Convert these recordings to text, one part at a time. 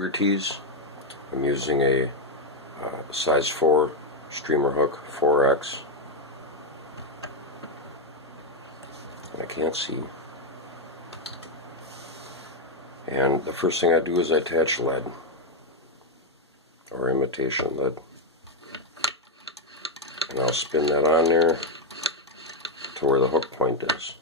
Cougar Tease. I'm using a size 4 streamer hook, 4X. And I can't see. And the first thing I do is I attach lead, or imitation lead. And I'll spin that on there to where the hook point is.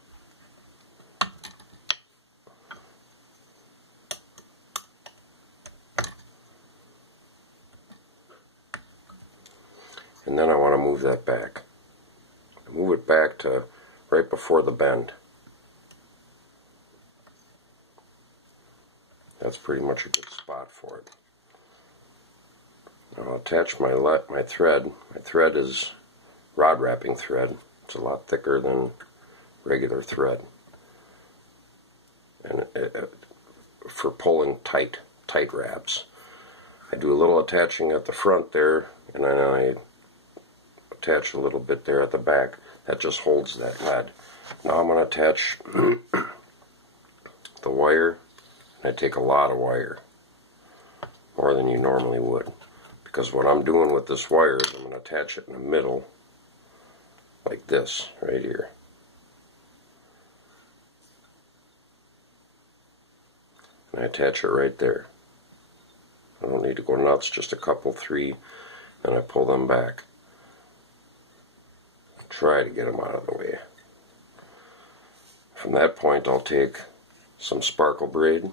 And then I want to move that back. Move it back to right before the bend. That's pretty much a good spot for it. Now I'll attach my thread. My thread is rod wrapping thread. It's a lot thicker than regular thread. And for pulling tight wraps. I do a little attaching at the front there, and then I attach a little bit there at the back. That just holds that lead. Now I'm going to attach the wire, and I take a lot of wire, more than you normally would, because what I'm doing with this wire is I'm going to attach it in the middle like this right here. And I attach it right there. I don't need to go nuts, just a couple, 3, and I pull them back. Try to get them out of the way. From that point I'll take some sparkle braid.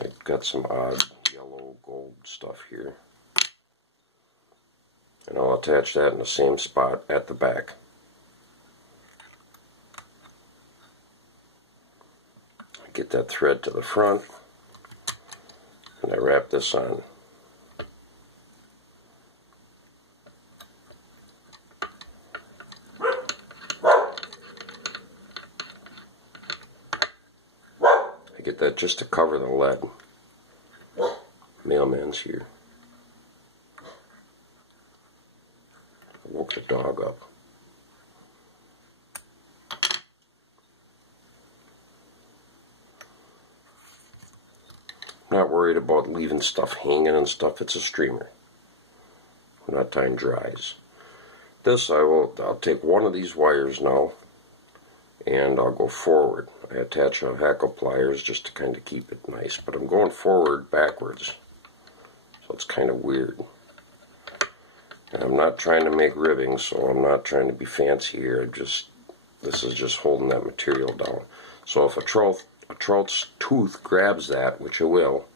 I've got some odd yellow gold stuff here. And I'll attach that in the same spot at the back. I get that thread to the front, and I wrap this on. I get that just to cover the lead. Mailman's here. I woke the dog up. I'm not worried about leaving stuff hanging and stuff. It's a streamer. When that time dries. This I'll take one of these wires now, and I'll go forward. I attach a hackle pliers just to kind of keep it nice, but I'm going forward backwards, so it's kind of weird. And I'm not trying to make ribbing, so I'm not trying to be fancy here. This is just holding that material down. So if a trout's tooth grabs that, which it will,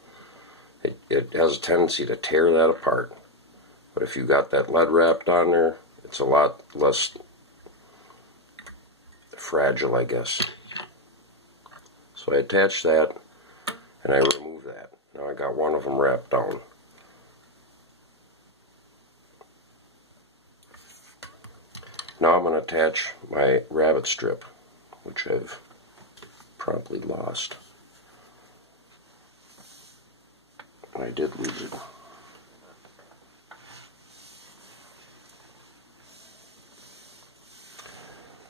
it has a tendency to tear that apart. But if you got that lead wrapped on there, it's a lot less fragile, I guess. So I attach that, and I remove that. Now I got one of them wrapped down. Now I'm going to attach my rabbit strip, which I've promptly lost. I did lose it.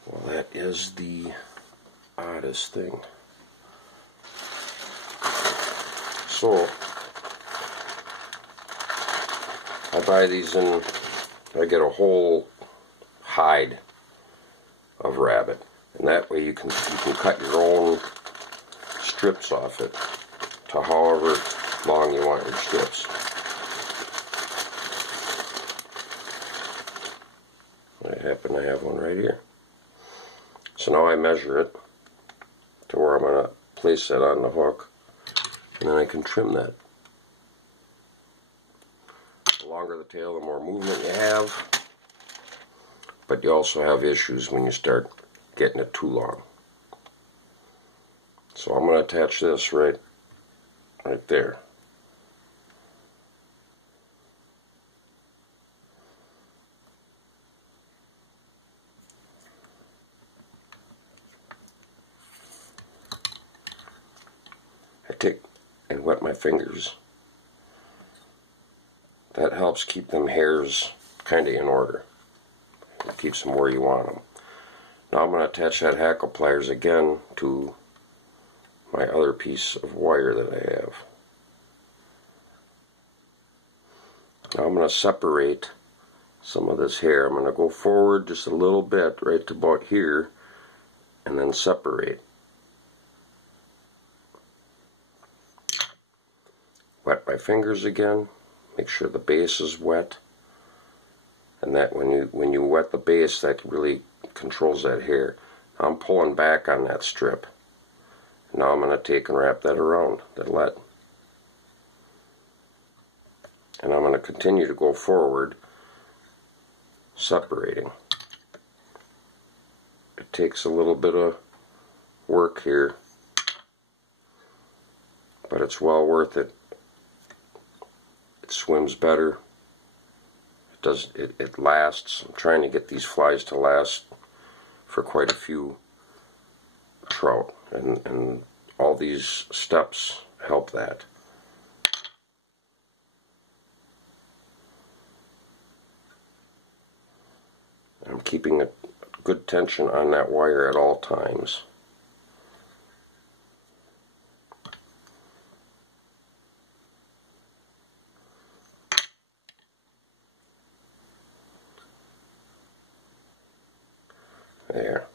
Well, that is the oddest thing. So, I buy these in, I get a whole hide of rabbit, and that way you can cut your own strips off it to however long you want your strips. I happen to have one right here. So now I measure it to where I'm going to place that on the hook, and then I can trim that. The longer the tail, the more movement you have, but you also have issues when you start getting it too long. So I'm going to attach this right there. I take and wet my fingers. That helps keep them hairs kind of in order. It keeps them where you want them. Now I'm going to attach that hackle pliers again to my other piece of wire that I have. Now I'm going to separate some of this hair. I'm going to go forward just a little bit, right to about here, and then separate. Wet my fingers again. Make sure the base is wet. And that when you wet the base, that really controls that hair. I'm pulling back on that strip. Now I'm going to take and wrap that around the let. And I'm going to continue to go forward, separating. It takes a little bit of work here, but it's well worth it. It swims better. It lasts. I'm trying to get these flies to last for quite a few trout, and all these steps help that. I'm keeping a good tension on that wire at all times. There.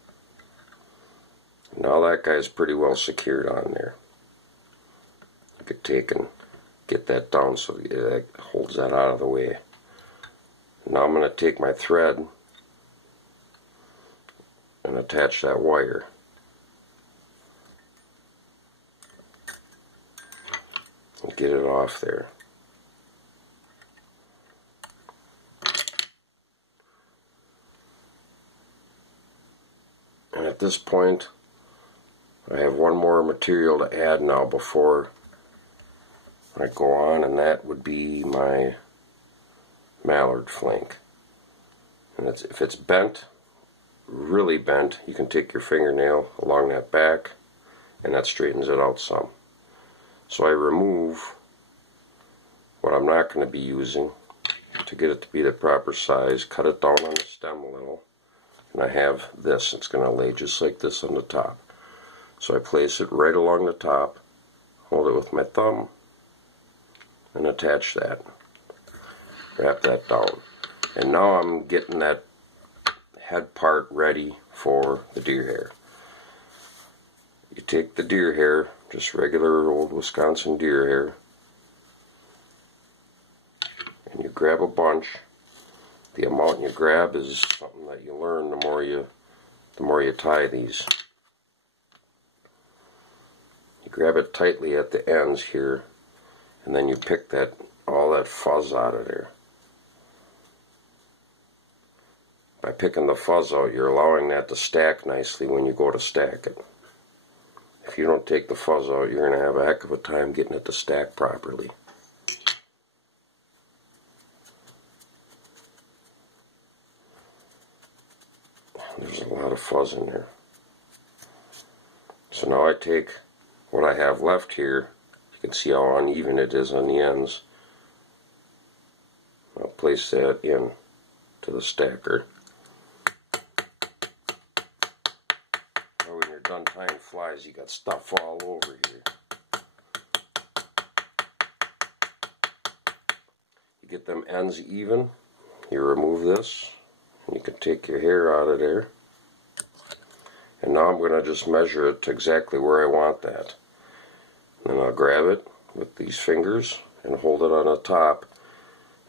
Now that guy's pretty well secured on there. I could take and get that down so it holds that out of the way. Now I'm going to take my thread and attach that wire. And get it off there. And at this point, I have one more material to add now before I go on, and that would be my mallard flank. And if it's bent, really bent, you can take your fingernail along that back and that straightens it out some. So I remove what I'm not going to be using to get it to be the proper size, cut it down on the stem a little, and I have this. It's going to lay just like this on the top. So I place it right along the top, hold it with my thumb, and attach that. Wrap that down. And now I'm getting that head part ready for the deer hair. You take the deer hair, just regular old Wisconsin deer hair, and you grab a bunch. The amount you grab is something that you learn the more you tie these. You grab it tightly at the ends here, and then you pick all that fuzz out of there. By picking the fuzz out, you're allowing that to stack nicely when you go to stack it. If you don't take the fuzz out, you're going to have a heck of a time getting it to stack properly. There's a lot of fuzz in there. So now I take what I have left here. You can see how uneven it is on the ends. I'll place that in to the stacker. Now when you're done tying flies, you got stuff all over here. You get them ends even, you remove this, and you can take your hair out of there. And now I'm going to just measure it to exactly where I want that. And then I'll grab it with these fingers and hold it on the top.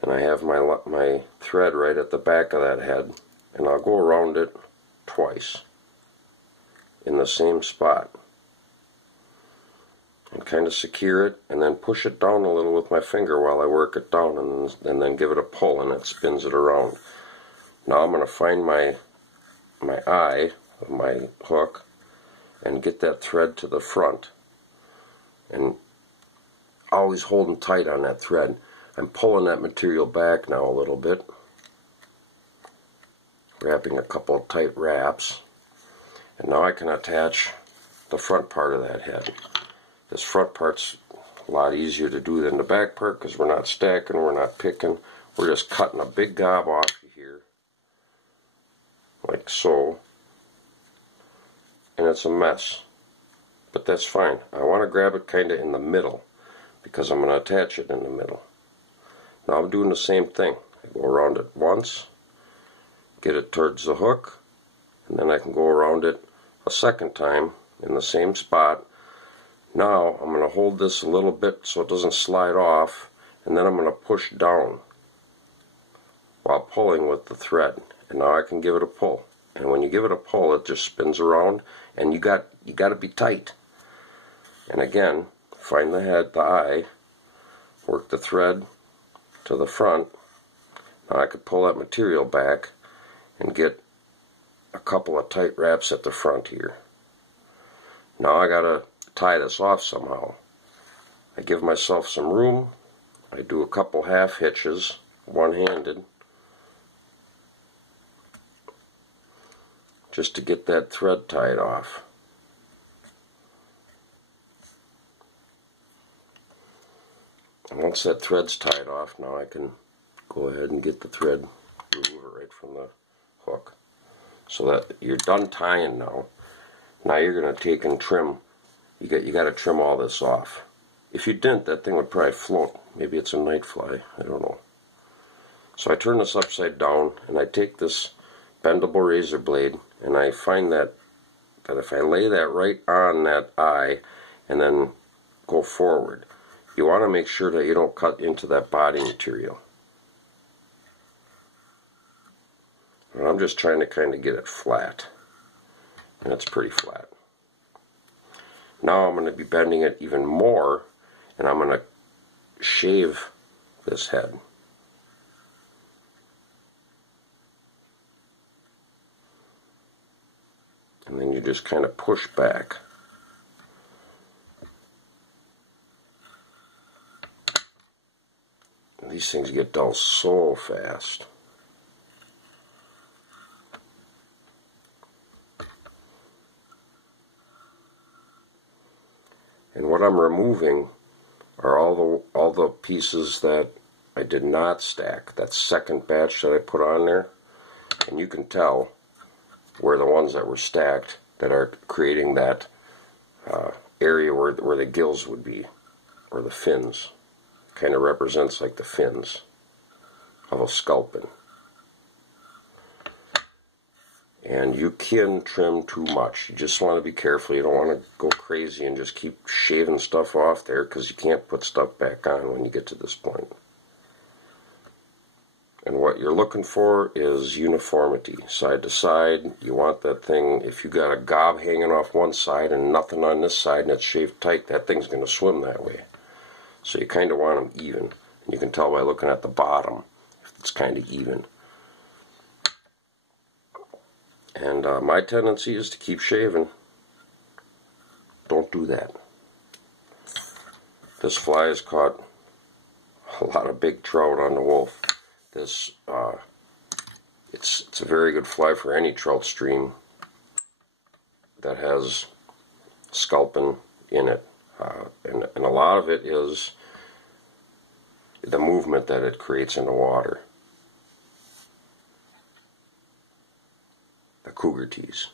And I have my thread right at the back of that head. And I'll go around it twice in the same spot. And kind of secure it and then push it down a little with my finger while I work it down, and then give it a pull and it spins it around. Now I'm going to find my eye of my hook and get that thread to the front, and always holding tight on that thread. I'm pulling that material back now a little bit, wrapping a couple of tight wraps, and now I can attach the front part of that head. This front part's a lot easier to do than the back part because we're not stacking, we're not picking, we're just cutting a big gob off here like so. And it's a mess, but that's fine. I want to grab it kind of in the middle because I'm going to attach it in the middle. Now I'm doing the same thing. I go around it once, get it towards the hook, and then I can go around it a second time in the same spot. Now I'm going to hold this a little bit so it doesn't slide off, and then I'm going to push down while pulling with the thread. And now I can give it a pull. And when you give it a pull, it just spins around, and you got to be tight. And again, find the head, the eye, work the thread to the front. Now I could pull that material back and get a couple of tight wraps at the front here. Now I gotta tie this off somehow. I give myself some room. I do a couple half hitches, one-handed, just to get that thread tied off. And once that thread's tied off, now I can go ahead and get the thread, remove it right from the hook. So that you're done tying now. Now you're going to take and trim. You got to trim all this off. If you didn't, that thing would probably float. Maybe it's a night fly. I don't know. So I turn this upside down, and I take this bendable razor blade, and I find that if I lay that right on that eye and then go forward, you want to make sure that you don't cut into that body material. And I'm just trying to kind of get it flat, and it's pretty flat. Now I'm going to be bending it even more, and I'm going to shave this head. And then you just kind of push back. And these things get dull so fast. And what I'm removing are all the pieces that I did not stack. That second batch that I put on there, and you can tell where the ones that were stacked that are creating that area where the gills would be, or the fins. Kind of represents like the fins of a sculpin. And you can trim too much. You just want to be careful. You don't want to go crazy and just keep shaving stuff off there, because you can't put stuff back on when you get to this point. And what you're looking for is uniformity, side to side. You want that thing, if you got a gob hanging off one side and nothing on this side and it's shaved tight, that thing's going to swim that way. So you kind of want them even. And you can tell by looking at the bottom if it's kind of even. And my tendency is to keep shaving. Don't do that. This fly has caught a lot of big trout on the wolf. This it's a very good fly for any trout stream that has sculpin in it, and a lot of it is the movement that it creates in the water. The Cougar Tease.